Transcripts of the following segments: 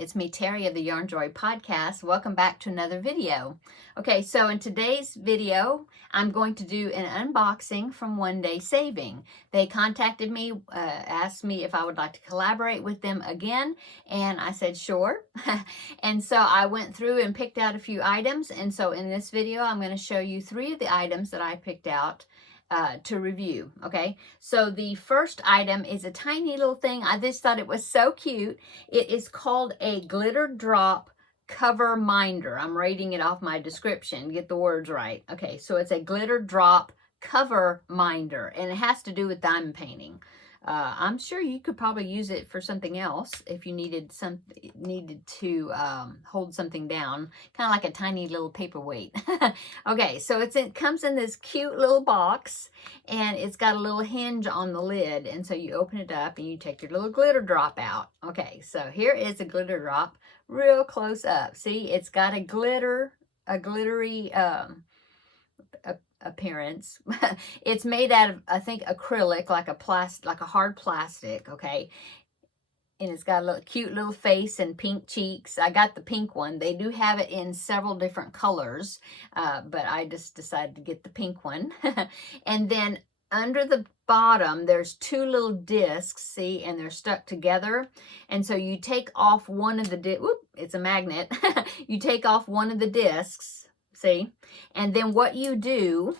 It's me, Terry of the Yarn Joy podcast. Welcome back to another video. Okay, so in today's video, I'm going to do an unboxing from One Day Saving. They contacted me, asked me if I would like to collaborate with them again, and I said sure. And so I went through and picked out a few items, and so in this video, I'm going to show you 3 of the items that I picked out to review. Okay, so the first item is a tiny little thing. I just thought it was so cute. It is called a glitter drop cover minder. I'm reading it off my description, get the words right. Okay, so it's a glitter drop cover minder, and it has to do with diamond painting. I'm sure you could probably use it for something else if you needed to hold something down, kind of like a tiny little paperweight. Okay, so it comes in this cute little box, and it's got a little hinge on the lid, and so you open it up and you take your little glitter drop out. Okay, so here is a glitter drop, real close up. See, it's got a glittery appearance. It's made out of, I think, acrylic, like a hard plastic. Okay, and it's got a little cute little face and pink cheeks. I got the pink one. They do have it in several different colors, but I just decided to get the pink one. And then under the bottom, there's 2 little discs, see, and they're stuck together. And so you take off one of the it's a magnet. You take off one of the discs, see, and then what you do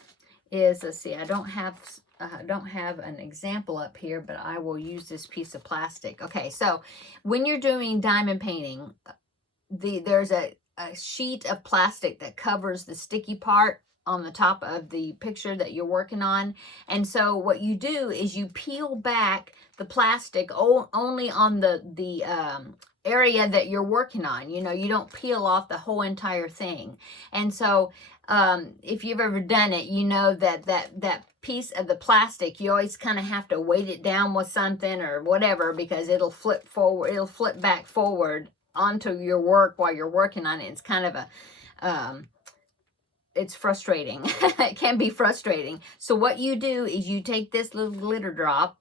is, let's see, I don't have an example up here, but I will use this piece of plastic. Okay, so when you're doing diamond painting, there's a sheet of plastic that covers the sticky part on the top of the picture that you're working on. And so what you do is you peel back the plastic only on the area that you're working on. You know, you don't peel off the whole entire thing. And so if you've ever done it, you know that piece of the plastic, you always kind of have to weight it down with something or whatever, because it'll flip back forward onto your work while you're working on it. It's kind of it's frustrating. It can be frustrating. So what you do is you take this little glitter drop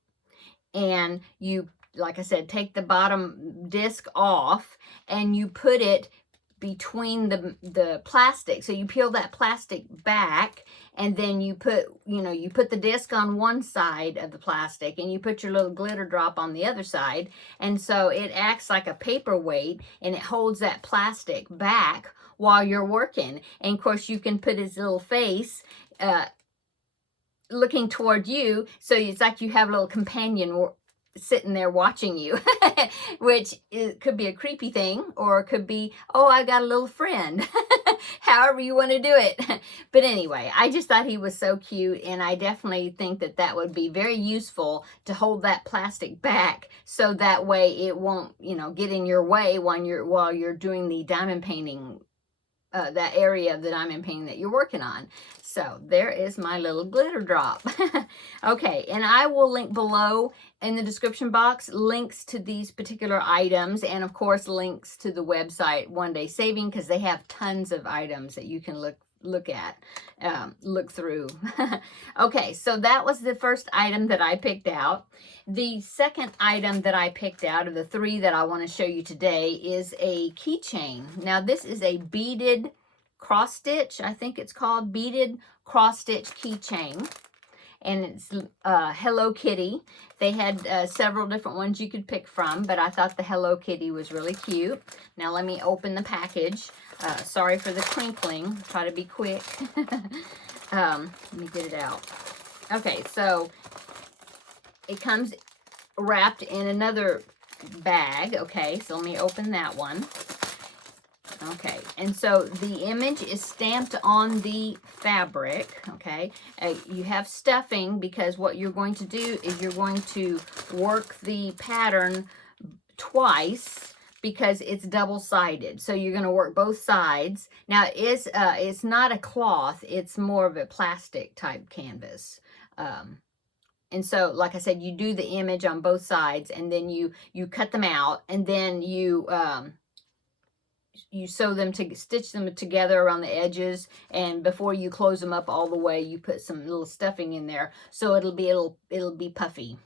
and you, like I said, take the bottom disc off and you put it between the plastic. So you peel that plastic back, and then you put the disc on one side of the plastic and you put your little glitter drop on the other side. And so it acts like a paperweight, and it holds that plastic back while you're working. And of course you can put his little face looking toward you, so it's like you have a little companion sitting there watching you, which could be a creepy thing, or it could be, oh, I got a little friend. However you want to do it. But anyway, I just thought he was so cute, and I definitely think that would be very useful to hold that plastic back, so that way it won't, get in your way while you're doing the diamond painting, that area of the diamond painting that you're working on. So there is my little glitter drop. Okay, and I will link below in the description box links to these particular items, and of course links to the website One Day Saving, because they have tons of items that you can look through. Okay, so that was the first item that I picked out. The second item that I picked out of the 3 that I want to show you today is a keychain. Now this is a beaded cross stitch, I think it's called, beaded cross stitch keychain, and it's Hello Kitty. They had several different ones you could pick from, but I thought the Hello Kitty was really cute. Now let me open the package. Sorry for the crinkling. Try to be quick. Let me get it out. Okay, so it comes wrapped in another bag. Okay, so let me open that one. Okay, and so the image is stamped on the fabric. Okay, you have stuffing, because what you're going to do is you're going to work the pattern twice, because it's double-sided. So you're going to work both sides. Now it's not a cloth, it's more of a plastic type canvas. And so, like I said, you do the image on both sides, and then you cut them out, and then you you sew them to stitch them together around the edges, and before you close them up all the way, you put some little stuffing in there, so it'll be puffy.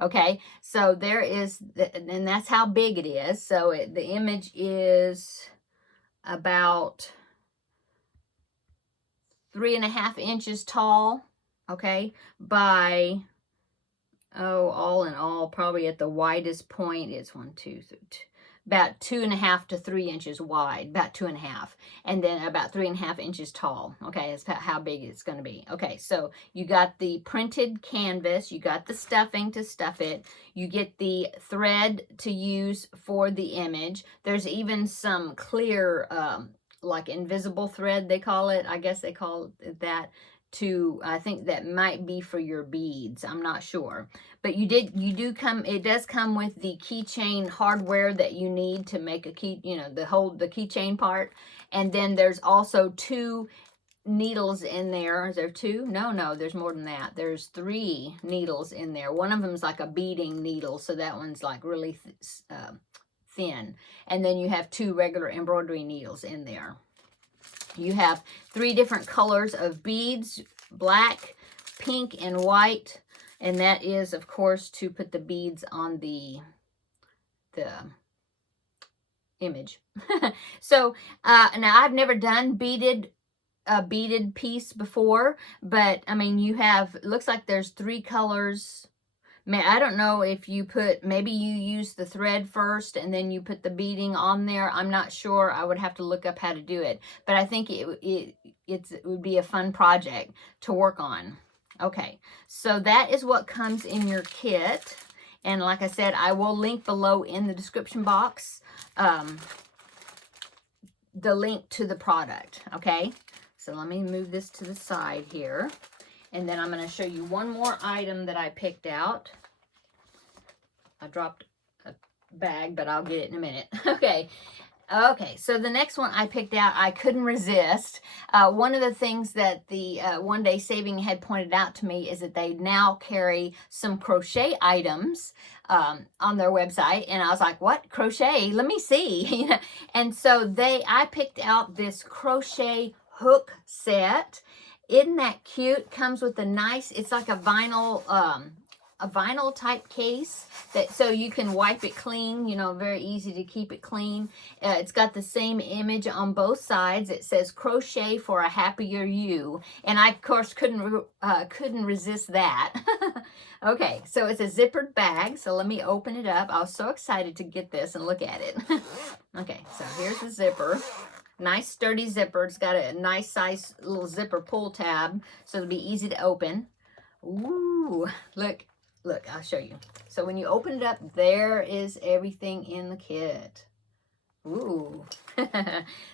Okay, so there is, and that's how big it is. So the image is about 3.5 inches tall, okay, by, oh, all in all, probably at the widest point, it's about 2.5 to 3 inches wide, about 2.5, and then about 3.5 inches tall. Okay, that's how big it's going to be. Okay, so you got the printed canvas, you got the stuffing to stuff it, you get the thread to use for the image. There's even some clear, like invisible thread, they call it. I guess they call it that. I think that might be for your beads. I'm not sure. But it does come with the keychain hardware that you need to make a key, the keychain part. And then there's also 2 needles in there. Is there 2? No, there's more than that. There's 3 needles in there. One of them is like a beading needle, so that one's like really thin. And then you have 2 regular embroidery needles in there. You have 3 different colors of beads, black, pink, and white. And that is, of course, to put the beads on the image. So, now I've never done a beaded piece before, but I mean, looks like there's 3 colors. I don't know if maybe you use the thread first and then you put the beading on there. I'm not sure. I would have to look up how to do it. But I think it would be a fun project to work on. Okay, so that is what comes in your kit. And like I said, I will link below in the description box the link to the product. Okay, so let me move this to the side here. And then I'm going to show you one more item that I picked out. I dropped a bag, but I'll get it in a minute. Okay, so the next one I picked out, I couldn't resist. One of the things that the One Day Saving had pointed out to me is that they now carry some crochet items on their website. And I was like, what? Crochet? Let me see. And so I picked out this crochet hook set. Isn't that cute? Comes with a nice, it's like a vinyl type case so you can wipe it clean, very easy to keep it clean. It's got the same image on both sides. It says crochet for a happier you. And I, of course, couldn't resist that. Okay, so it's a zippered bag. So let me open it up. I was so excited to get this and look at it. Okay, so here's the zipper. Nice sturdy zipper. It's got a nice size little zipper pull tab, so it'll be easy to open. Ooh, look, I'll show you. So when you open it up, there is everything in the kit. Ooh.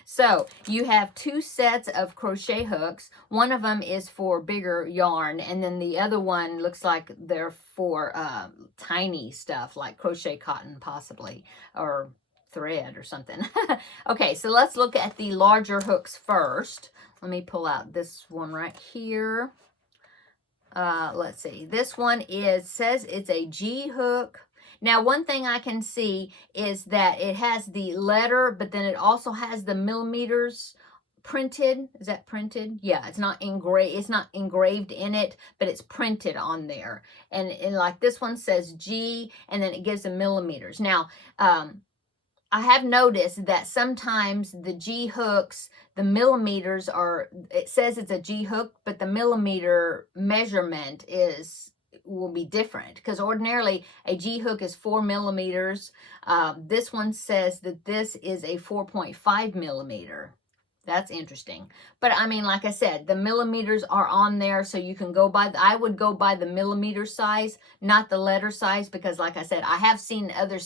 So you have 2 sets of crochet hooks. One of them is for bigger yarn, and then the other one looks like they're for tiny stuff like crochet cotton possibly, or thread or something. Okay, so let's look at the larger hooks first. Let me pull out this one right here. Let's see. This one says it's a G hook. Now, one thing I can see is that it has the letter, but then it also has the millimeters printed. Is that printed? Yeah, it's not engraved in it, but it's printed on there. And like this one says G, and then it gives the millimeters. Now, I have noticed that sometimes the G hooks, the millimeters it says it's a G hook, but the millimeter measurement will be different, because ordinarily a G hook is 4 millimeters. This one says that this is a 4.5 millimeter. That's interesting. But I mean, like I said, the millimeters are on there, so you can go by, I would go by the millimeter size, not the letter size, because like I said, I have seen other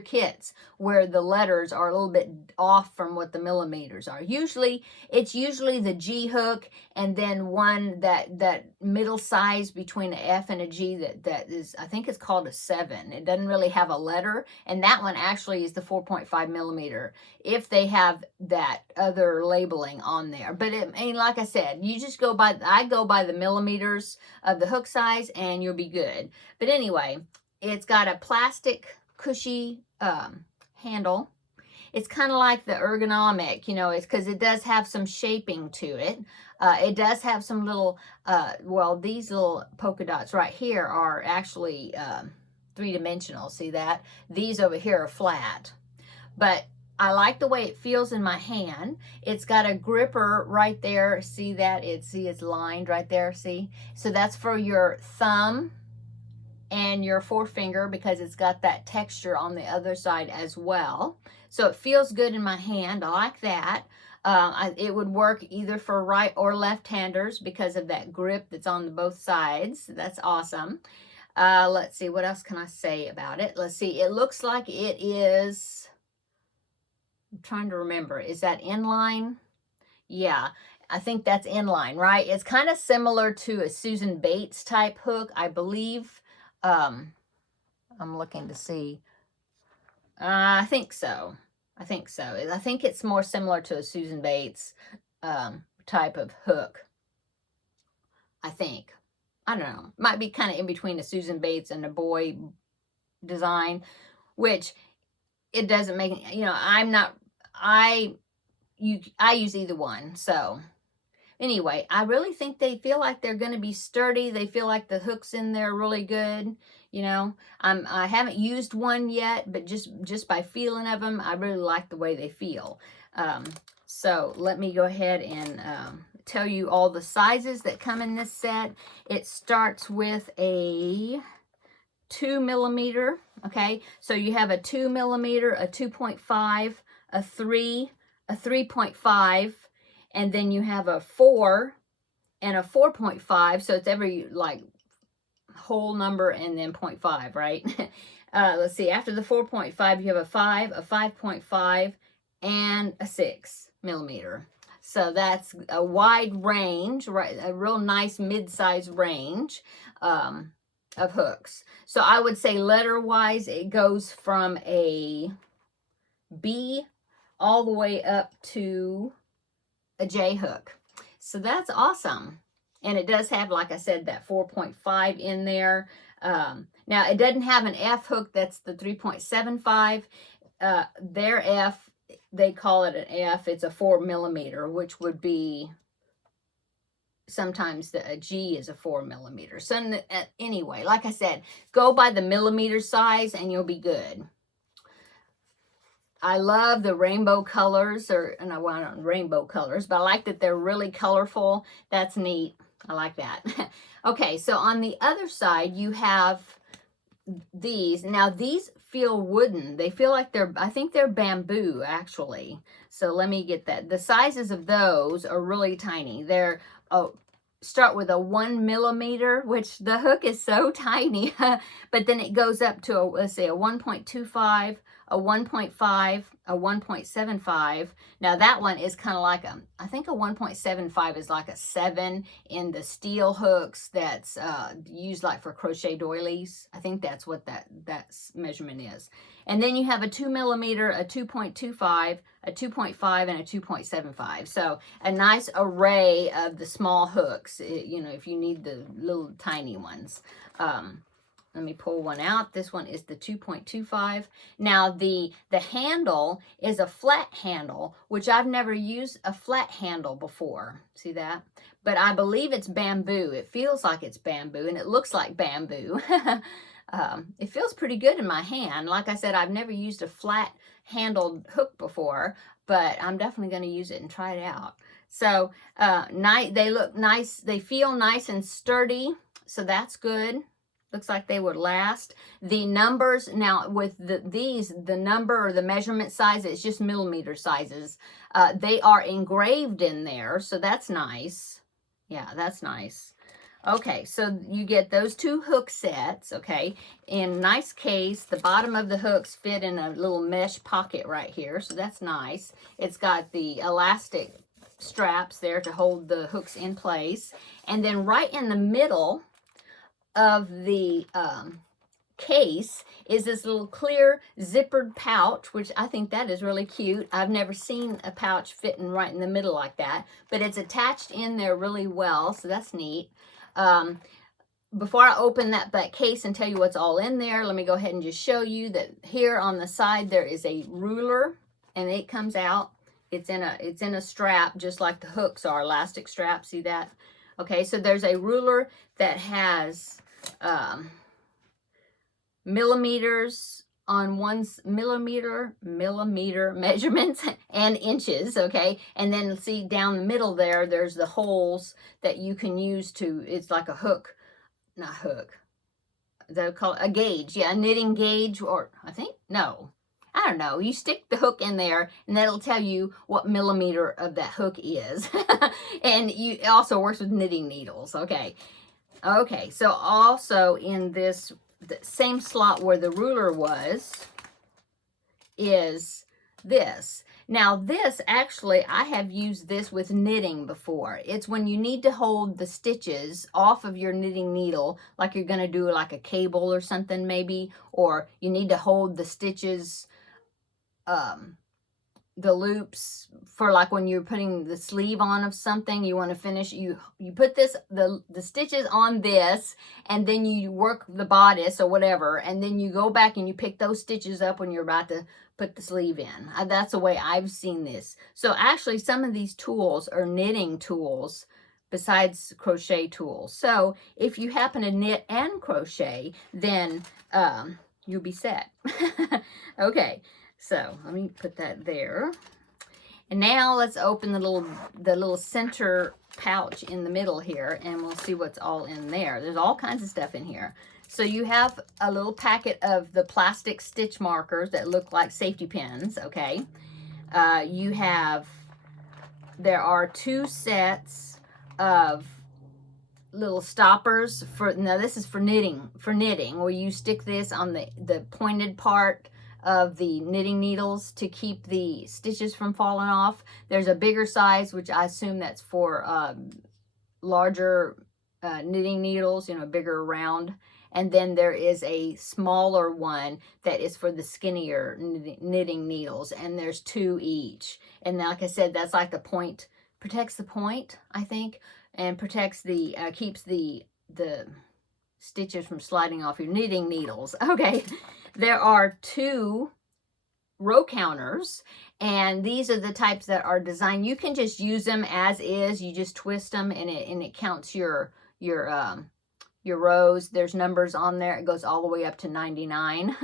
kits where the letters are a little bit off from what the millimeters are. It's usually the G hook, and then one that middle size between an F and a G that is, I think it's called a 7. It doesn't really have a letter, and that one actually is the 4.5 millimeter if they have that other labeling on there. But like I said, I go by the millimeters of the hook size, and you'll be good. But anyway, it's got a plastic cushy handle, it's kind of like the ergonomic, you know, it's because it does have some shaping to it. It does have some little, well, these little polka dots right here are actually three-dimensional. See that? These over here are flat. But I like the way it feels in my hand. It's got a gripper right there. See that? It's lined right there. See? So that's for your thumb and your forefinger, because it's got that texture on the other side as well. So it feels good in my hand. I like that. It would work either for right or left-handers because of that grip that's on both sides. That's awesome. Let's see, what else can I say about it? Let's see, it looks like it is, I'm trying to remember, is that inline? Yeah, I think that's inline, right? It's kind of similar to a Susan Bates type hook, I believe. I'm looking to see. I think so. I think so. I think it's more similar to a Susan Bates type of hook. I think. I don't know. Might be kind of in between a Susan Bates and a Boy design, which it doesn't make, you know, I use either one. So anyway, I really think they feel like they're going to be sturdy. They feel like the hooks in there are really good. You know, I haven't used one yet, but just by feeling of them, I really like the way they feel. So let me go ahead and tell you all the sizes that come in this set. It starts with a 2 millimeter. Okay, so you have a 2 millimeter, a 2.5, a 3, a 3.5, and then you have a 4 and a 4.5. So it's every like whole number and then 0.5, right? Let's see, after the 4.5, you have a 5, a 5.5, and a 6 millimeter. So that's a wide range, right? A real nice mid-size range of hooks. So I would say letter-wise, it goes from a B all the way up to a J hook. So that's awesome. And it does have, like I said, that 4.5 in there. Now, it doesn't have an F hook. That's the 3.75. Their F, they call it an F. It's a 4 millimeter, which would be, sometimes a G is a 4 millimeter. So anyway, like I said, go by the millimeter size and you'll be good. I love the rainbow colors, and I want rainbow colors, but I like that they're really colorful. That's neat. I like that. Okay, so on the other side, you have these. Now, these feel wooden. They feel like I think they're bamboo, actually. So let me get that. The sizes of those are really tiny. They're, start with a 1 millimeter, which the hook is so tiny, but then it goes up to, let's say, a 1.25, a 1.5, a 1.75. Now that one is kind of like I think a 1.75 is like a 7 in the steel hooks that's used like for crochet doilies. I think that's what that measurement is. And then you have a 2 millimeter, a 2.25, a 2.5, and a 2.75. So a nice array of the small hooks, you know, if you need the little tiny ones. Let me pull one out. This one is the 2.25. Now the handle is a flat handle, which I've never used a flat handle before. See that? But I believe it's bamboo. It feels like it's bamboo, and it looks like bamboo. It feels pretty good in my hand. Like I said, I've never used a flat handled hook before, but I'm definitely going to use it and try it out. So they look nice. They feel nice and sturdy, so that's good. Looks like they would last. The numbers, now with the number or the measurement size, it's just millimeter sizes. They are engraved in there, so that's nice. Yeah, that's nice. Okay, so you get those two hook sets, okay, in nice case. The bottom of the hooks fit in a little mesh pocket right here, so that's nice. It's got the elastic straps there to hold the hooks in place. And then right in the middle of the case is this little clear zippered pouch, which I think that is really cute. I've never seen a pouch fitting right in the middle like that, but it's attached in there really well, so that's neat. Before I open that case and tell you what's all in there, let me go ahead and just show you that here on the side there is a ruler and it comes out. It's in a strap, just like the hooks are, elastic strap. See that? Okay, so there's a ruler that has millimeters on one's millimeter measurements and inches, okay? And then see down the middle there, there's the holes that you can use to, it's like a hook, not hook, they'll call it a gauge, yeah, a knitting gauge, or I think, no, I don't know. You stick the hook in there and that'll tell you what millimeter of that hook is. And it also works with knitting needles, okay? Okay, so also in this, the same slot where the ruler was, is this. Now this, actually, I have used this with knitting before. It's when you need to hold the stitches off of your knitting needle, like you're going to do like a cable or something maybe, or you need to hold the stitches, the loops for like when you're putting the sleeve on of something, you want to finish, you put this, the stitches on this, and then you work the bodice or whatever, and then you go back and you pick those stitches up when you're about to put the sleeve in. That's the way I've seen this. So actually some of these tools are knitting tools besides crochet tools. So if you happen to knit and crochet, then you'll be set. Okay. So let me put that there. And now let's open the little center pouch in the middle here, and we'll see what's all in there. There's all kinds of stuff in here. So you have a little packet of the plastic stitch markers that look like safety pins, okay? There are 2 sets of little stoppers for, now this is for knitting, where you stick this on the pointed part of the knitting needles to keep the stitches from falling off. There's a bigger size, which I assume that's for larger knitting needles, you know, bigger round. And then there is a smaller one that is for the skinnier knitting needles, and there's 2 each. And like I said, that's like the point, protects the point, I think, and protects the, keeps the stitches from sliding off your knitting needles. Okay. There are 2 row counters, and these are the types that are designed. You can just use them as is. You just twist them, and it counts your rows. There's numbers on there. It goes all the way up to 99.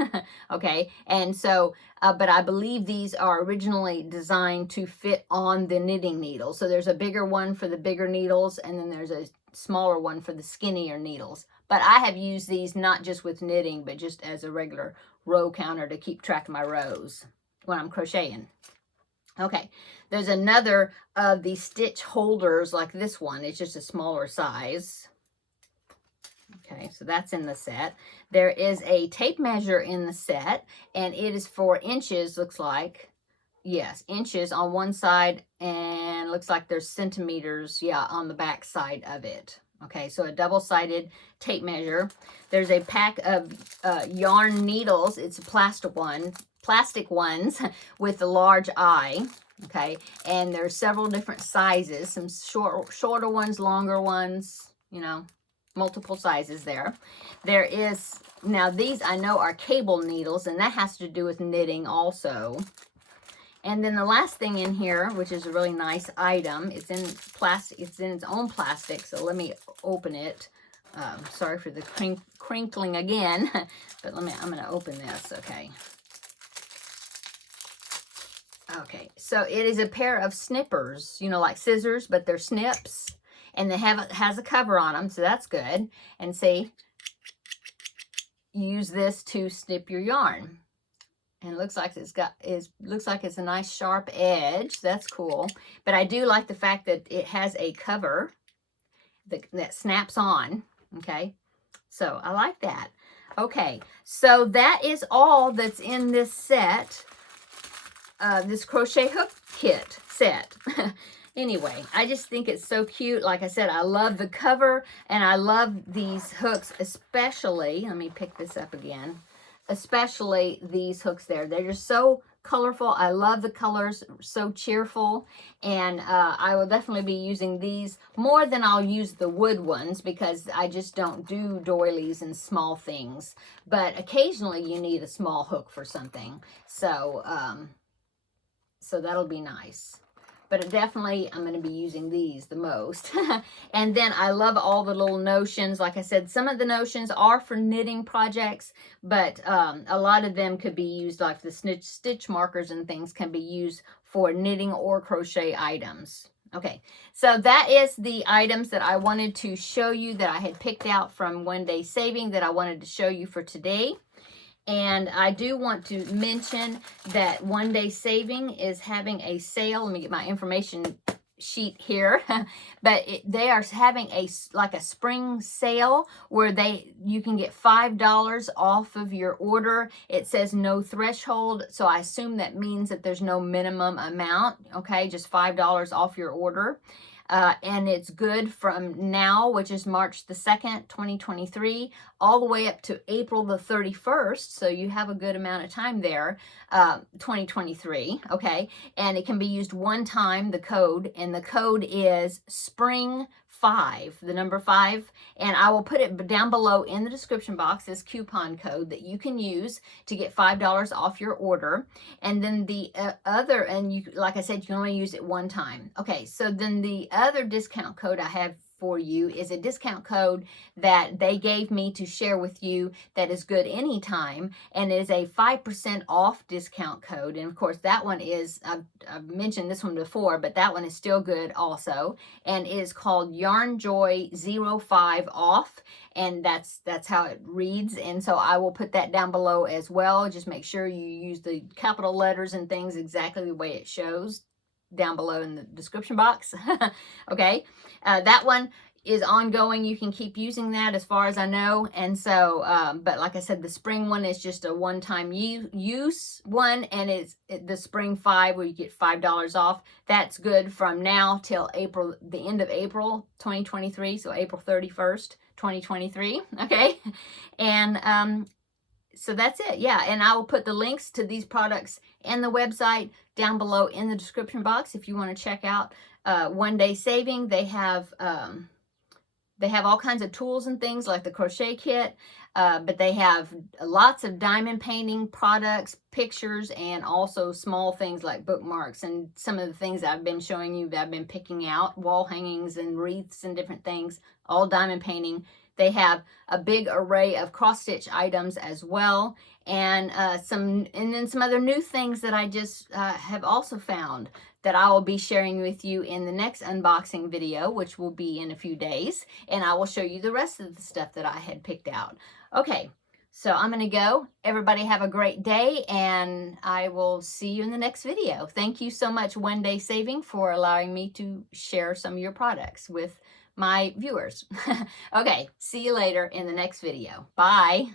Okay, and so, but I believe these are originally designed to fit on the knitting needle. So there's a bigger one for the bigger needles, and then there's a smaller one for the skinnier needles. But I have used these not just with knitting, but just as a regular row counter to keep track of my rows when I'm crocheting. Okay, there's another of these stitch holders like this one. It's just a smaller size. Okay, so that's in the set. There is a tape measure in the set, and it is for inches, looks like. Yes, inches on one side, and looks like there's centimeters, yeah, on the back side of it. Okay, so a double-sided tape measure. There's a pack of yarn needles. It's a plastic ones with a large eye. Okay, and there's several different sizes, some shorter ones, longer ones, you know, multiple sizes there. There is, now these I know are cable needles, and that has to do with knitting also. And then the last thing in here, which is a really nice item, it's in plastic, it's in its own plastic, so let me open it. Sorry for the crinkling again, but I'm going to open this, okay. Okay, so it is a pair of snippers, you know, like scissors, but they're snips, and they has a cover on them, so that's good. And see, use this to snip your yarn. And it looks like it's a nice sharp edge. That's cool. But I do like the fact that it has a cover that snaps on. Okay. So I like that. Okay. So that is all that's in this set. This crochet hook kit set. Anyway, I just think it's so cute. Like I said, I love the cover, and I love these hooks, especially. Let me pick this up again. Especially these hooks there. They're just so colorful. I love the colors, so cheerful. And I will definitely be using these more than I'll use the wood ones, because I just don't do doilies and small things. But occasionally you need a small hook for something. So So that'll be nice. But definitely, I'm going to be using these the most. And then I love all the little notions. Like I said, some of the notions are for knitting projects, but a lot of them could be used, like the stitch markers and things can be used for knitting or crochet items. Okay, so that is the items that I wanted to show you that I had picked out from One Day Saving that I wanted to show you for today. And I do want to mention that One Day Saving is having a sale. Let me get my information sheet here. But they are having like a spring sale where you can get $5 off of your order. It says no threshold, so I assume that means that there's no minimum amount. Okay, just $5 off your order. And it's good from now, which is March the 2nd, 2023, all the way up to April the 31st. So you have a good amount of time there, 2023, okay? And it can be used one time, the code, and the code is SPRING5, the number 5, and I will put it down below in the description box, this coupon code that you can use to get $5 off your order. And then the other, and you, like I said, you can only use it one time. Okay, so then the other discount code I have for you is a discount code that they gave me to share with you that is good anytime, and is a 5% off discount code. And of course that one is, I've mentioned this one before, but that one is still good also, and is called Yarn Joy 05 off, and that's how it reads. And so I will put that down below as well. Just make sure you use the capital letters and things exactly the way it shows down below in the description box. Okay, that one is ongoing. You can keep using that as far as I know. And so, but like I said, the spring one is just a one-time use one, and it's the spring 5 where you get $5 off. That's good from now till April, the end of April 2023, so April 31st, 2023. Okay, and so that's it. Yeah, and I will put the links to these products and the website down below in the description box if you want to check out One Day Saving. They have all kinds of tools and things like the crochet kit, but they have lots of diamond painting products, pictures, and also small things like bookmarks and some of the things I've been showing you that I've been picking out, wall hangings and wreaths and different things, all diamond painting. They have a big array of cross-stitch items as well, and then some other new things that I just have also found that I will be sharing with you in the next unboxing video, which will be in a few days, and I will show you the rest of the stuff that I had picked out. Okay, so I'm going to go. Everybody have a great day, and I will see you in the next video. Thank you so much, One Day Saving, for allowing me to share some of your products with my viewers. Okay, see you later in the next video. Bye.